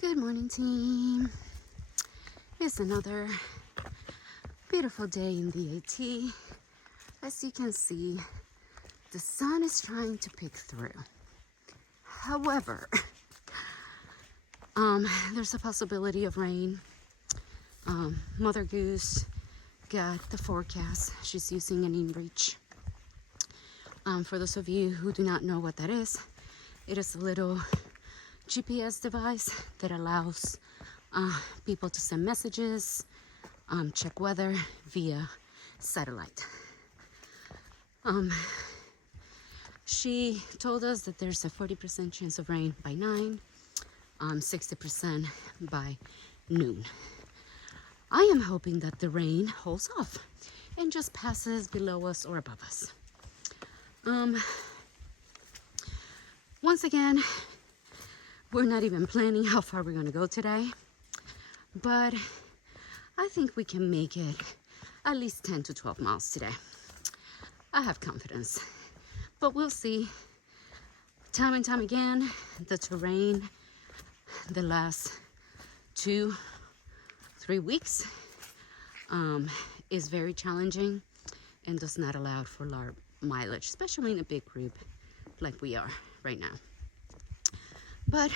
Good morning, team. It's another beautiful day in the AT. As you can see, the sun is trying to peek through. However, there's a possibility of rain. Mother Goose got the forecast. She's using an inReach. For those of you who do not know what that is, it is a little GPS device that allows people to send messages, check weather via satellite. She told us that there's a 40% chance of rain by 9, 60% by noon. I am hoping that the rain holds off and just passes below us or above us. Once again, we're not even planning how far we're going to go today, but I think we can make it at least 10 to 12 miles today. I have confidence, but we'll see. Time and time again, the terrain the last 2-3 weeks is very challenging and does not allow for large mileage, especially in a big group like we are right now. But,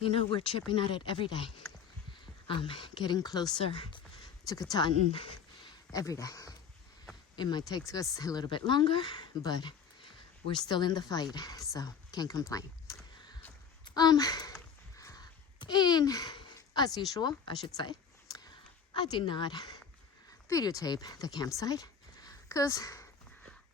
you know, we're chipping at it every day, getting closer to Katahdin every day. It might take us a little bit longer, but we're still in the fight, so can't complain. And as usual, I should say, I did not videotape the campsite because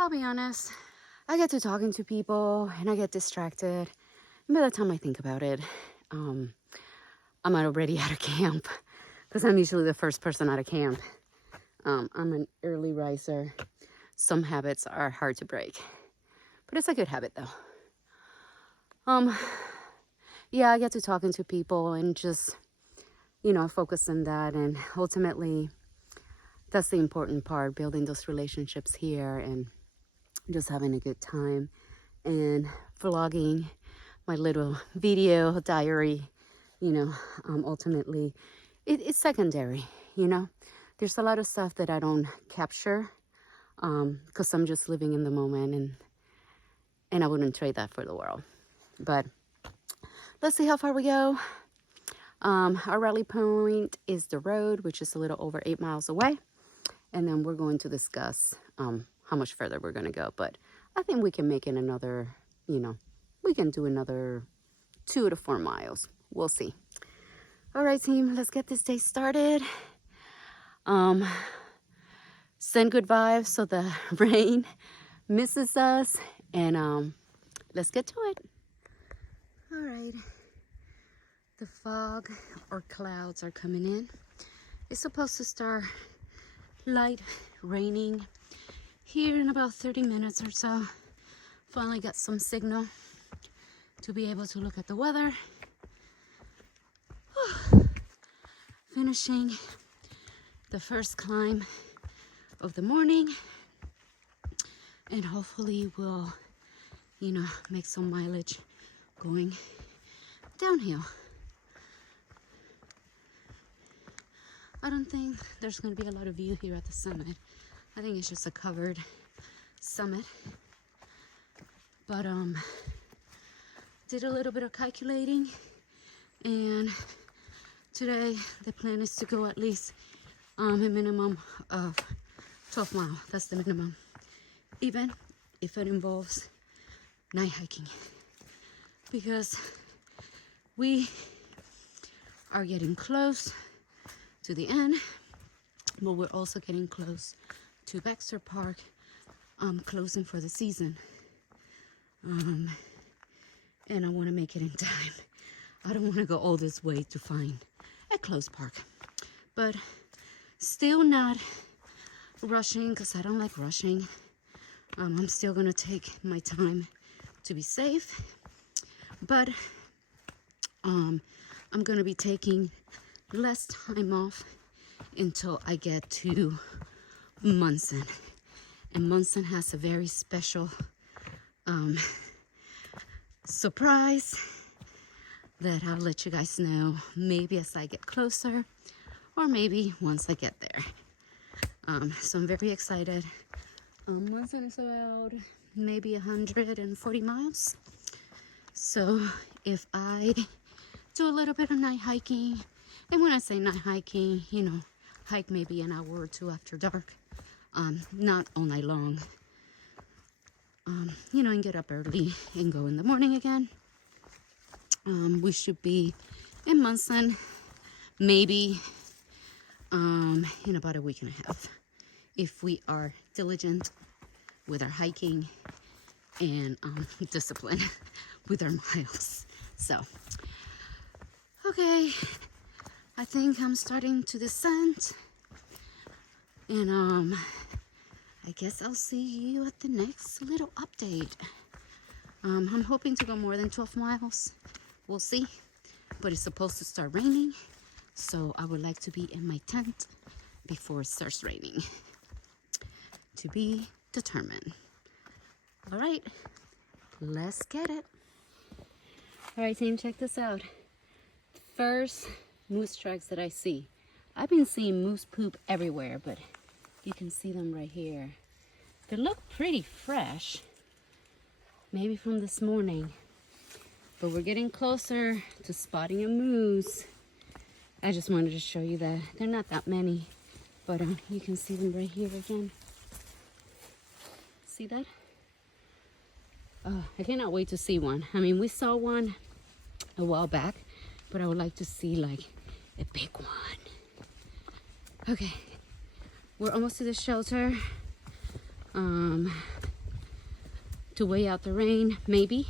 I'll be honest, I get to talking to people and I get distracted. And by the time I think about it, I'm already out of camp because I'm usually the first person out of camp. I'm an early riser. Some habits are hard to break, but it's a good habit though. Yeah, I get to talking to people and just, focus on that. And ultimately, that's the important part, building those relationships here and just having a good time and vlogging my little video diary, ultimately it's secondary, There's a lot of stuff that I don't capture because I'm just living in the moment and I wouldn't trade that for the world. But let's see how far we go. Our rally point is the road, which is a little over 8 miles away. And then we're going to discuss how much further we're going to go. But I think we can make it another, we can do another 2 to 4 miles. We'll see. All right, team, let's get this day started. Send good vibes so the rain misses us. And let's get to it. All right. The fog or clouds are coming in. It's supposed to start light raining here in about 30 minutes or so. Finally got some signal to be able to look at the weather. Finishing the first climb of the morning, and hopefully we'll, make some mileage going downhill. I don't think there's going to be a lot of view here at the summit. I think it's just a covered summit. But did a little bit of calculating, and today the plan is to go at least a minimum of 12 miles. That's the minimum, even if it involves night hiking, because we are getting close to the end, but we're also getting close to Baxter Park closing for the season. And I want to make it in time. I don't want to go all this way to find a closed park, but still not rushing because I don't like rushing. I'm still going to take my time to be safe, but I'm going to be taking less time off until I get to Munson. And Munson has a very special surprise that I'll let you guys know maybe as I get closer or maybe once I get there. So I'm very excited. Munson is about maybe 140 miles. So if I do a little bit of night hiking, and when I say night hiking, you know, hike maybe an hour or two after dark, not all night long, you know, and get up early and go in the morning again. We should be in Munson maybe in about a week and a half if we are diligent with our hiking and discipline with our miles. So, okay, I think I'm starting to descend, and I guess I'll see you at the next little update. I'm hoping to go more than 12 miles. We'll see, but it's supposed to start raining, so I would like to be in my tent before it starts raining. To be determined. All right, let's get it. All right, team, check this out. First moose tracks that I see. I've been seeing moose poop everywhere, but you can see them right here. They look pretty fresh, maybe from this morning, but we're getting closer to spotting a moose. I just wanted to show you that. They're not that many, but you can see them right here again. See that? Oh, I cannot wait to see one. I mean, we saw one a while back, but I would like to see like a big one. Okay, we're almost to the shelter. To wait out the rain, maybe.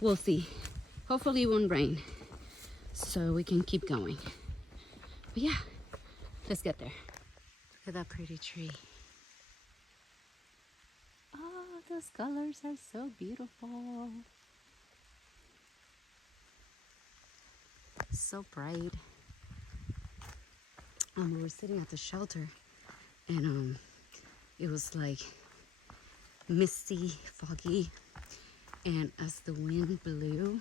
We'll see. Hopefully it won't rain, so we can keep going. But yeah, let's get there. Look at that pretty tree. Oh, those colors are so beautiful. So bright. We were sitting at the shelter, and it was like misty, foggy, and as the wind blew,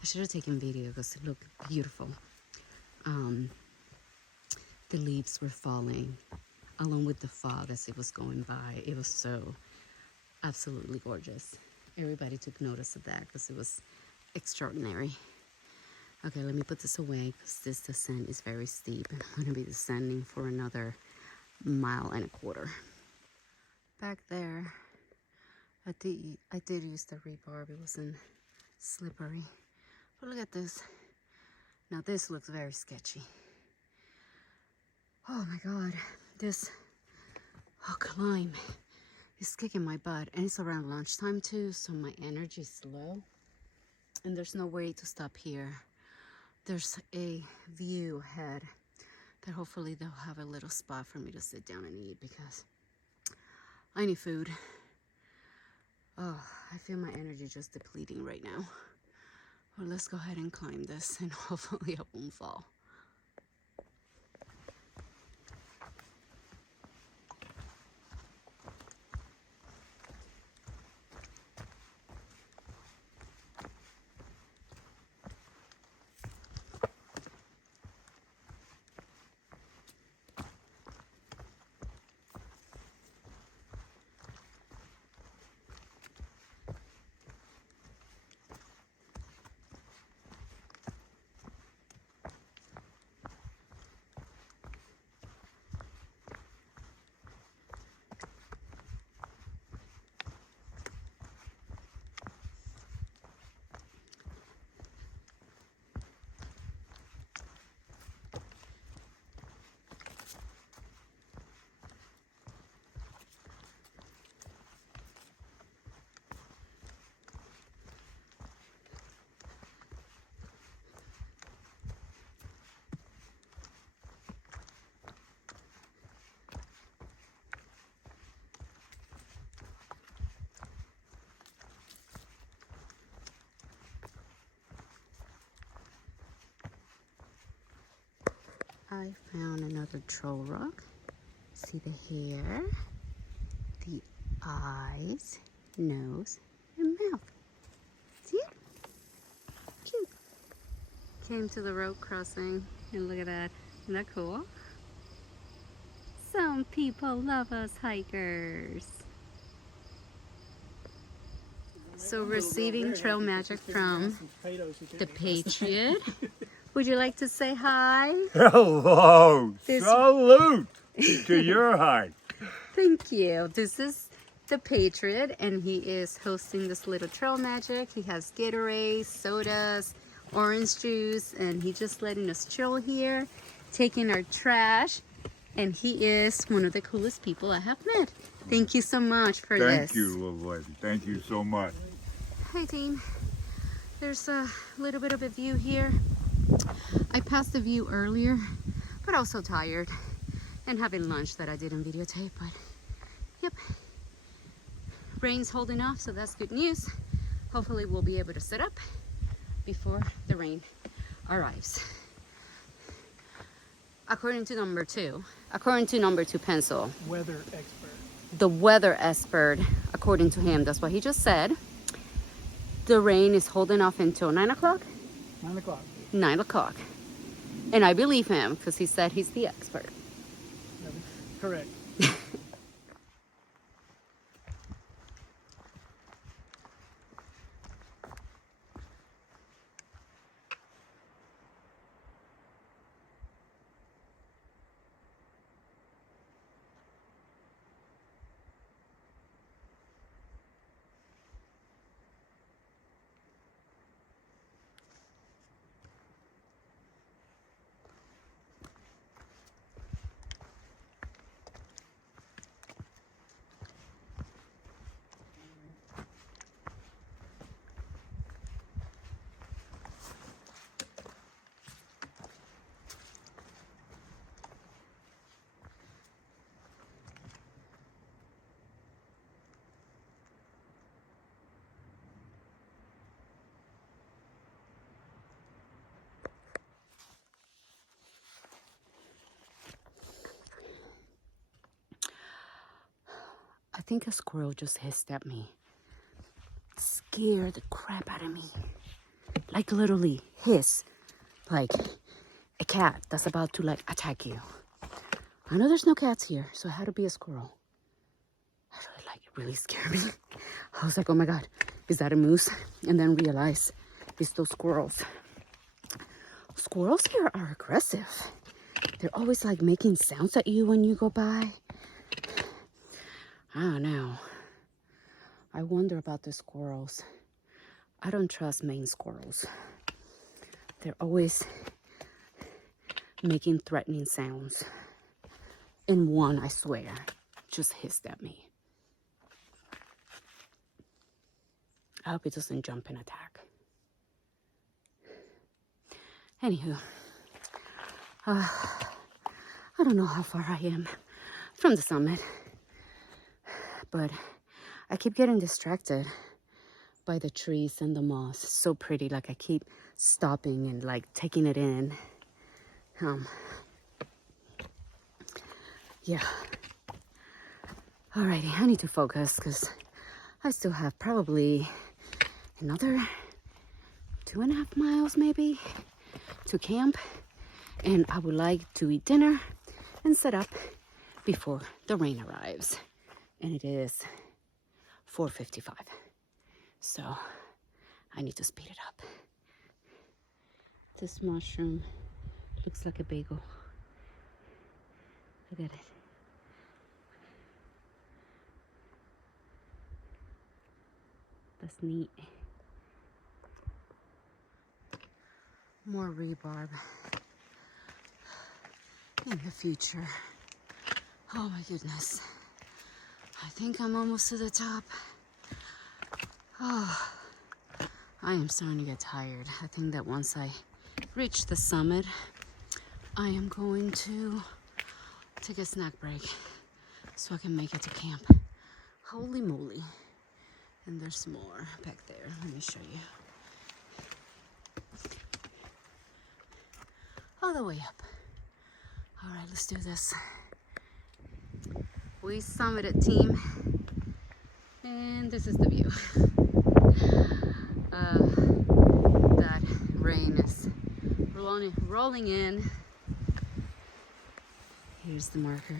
I should have taken video because it looked beautiful. The leaves were falling along with the fog as it was going by. It was so absolutely gorgeous. Everybody took notice of that because it was extraordinary. Okay, let me put this away because this descent is very steep and I'm going to be descending for another 1.25 miles. Back there, I did use the rebarb. It wasn't slippery. But look at this. Now this looks very sketchy. Oh my God, this climb is kicking my butt, and it's around lunchtime too, so my energy is low, and there's no way to stop here. There's a view ahead that hopefully they'll have a little spot for me to sit down and eat because I need food. Oh, I feel my energy just depleting right now. Well, let's go ahead and climb this and hopefully I won't fall. I found another troll rock. See the hair, the eyes, nose, and mouth. See it? Cute. came to the road crossing and look at that. Isn't that cool? Some people love us hikers. So receiving trail magic from the Patriot. Would you like to say hi? Hello! Salute to your hike. Thank you. This is the Patriot, and he is hosting this little trail magic. He has Gatorade, sodas, orange juice, and he just letting us chill here, taking our trash, and he is one of the coolest people I have met. Thank you so much for this. Thank you, little lady. Thank you so much. Hi, team. There's a little bit of a view here. I passed the view earlier, but I was so tired and having lunch that I didn't videotape, but yep. Rain's holding off, so that's good news. Hopefully we'll be able to set up before the rain arrives. According to number two pencil, Weather expert. the weather expert, according to him, that's what he just said. The rain is holding off until 9 o'clock? 9 o'clock. 9 o'clock. And I believe him because he said he's the expert. Correct. I think a squirrel just hissed at me. Scared the crap out of me. Like literally hiss. Like a cat that's about to like attack you. I know there's no cats here, so it had to be a squirrel. Actually, like it really scared me. I was like, oh my God, is that a moose? And then realized it's those squirrels. Squirrels here are aggressive. They're always like making sounds at you when you go by. I don't know. I wonder about the squirrels. I don't trust Maine squirrels. They're always making threatening sounds. And one, I swear, just hissed at me. I hope it doesn't jump and attack. Anywho, I don't know how far I am from the summit. But I keep getting distracted by the trees and the moss. It's so pretty. Like I keep stopping and like taking it in. Yeah. Alrighty, I need to focus because I still have probably another 2.5 miles maybe to camp. And I would like to eat dinner and set up before the rain arrives. And it is 4:55. So I need to speed it up. This mushroom looks like a bagel. Look at it. That's neat. More rhubarb in the future. Oh my goodness. I think I'm almost to the top. Oh, I am starting to get tired. I think that once I reach the summit, I am going to take a snack break so I can make it to camp. Holy moly. And there's more back there. Let me show you. All the way up. All right, let's do this. We summited, team, and this is the view. That rain is rolling in. Here's the marker.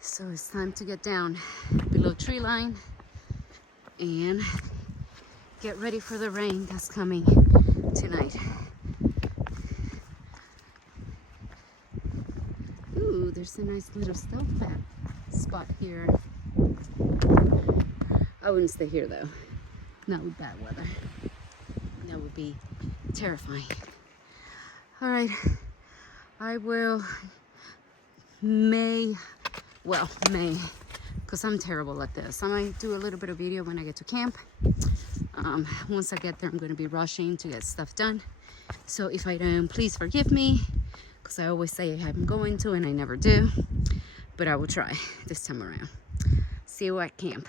So it's time to get down below tree line and get ready for the rain that's coming tonight. Ooh, there's a nice little stealth spot here. I wouldn't stay here though, not with bad weather. That would be terrifying. All right, I will because I'm terrible at this. I might do a little bit of video when I get to camp. Once I get there, I'm going to be rushing to get stuff done. So if I don't, please forgive me, because I always say I'm going to and I never do. But I will try this time around. See you at camp.